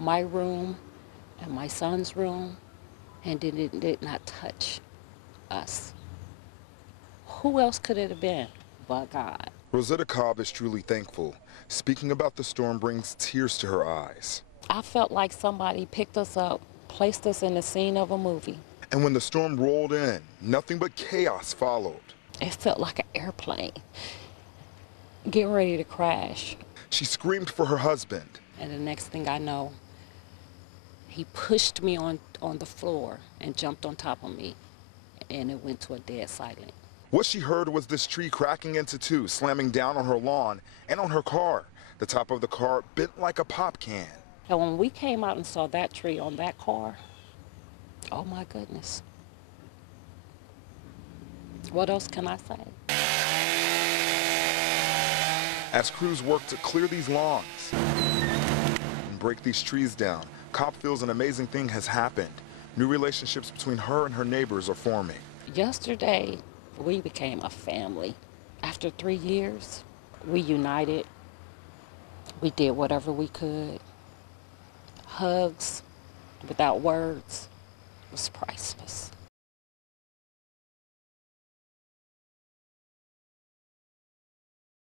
my room and my son's room, and it did not touch us. Who else could it have been but God? Rosetta Cobb is truly thankful. Speaking about the storm brings tears to her eyes. I felt like somebody picked us up, placed us in the scene of a movie. And when the storm rolled in, nothing but chaos followed. It felt like an airplane getting ready to crash. She screamed for her husband. And the next thing I know, he pushed me on the floor and jumped on top of me, and it went to a dead silent. What she heard was this tree cracking into two, slamming down on her lawn and on her car. The top of the car bent like a pop can. And when we came out and saw that tree on that car, oh my goodness. What else can I say? As crews work to clear these lawns and break these trees down, Cobb feels an amazing thing has happened. New relationships between her and her neighbors are forming. Yesterday, we became a family. After 3 years, we united. We did whatever we could. Hugs without words was priceless.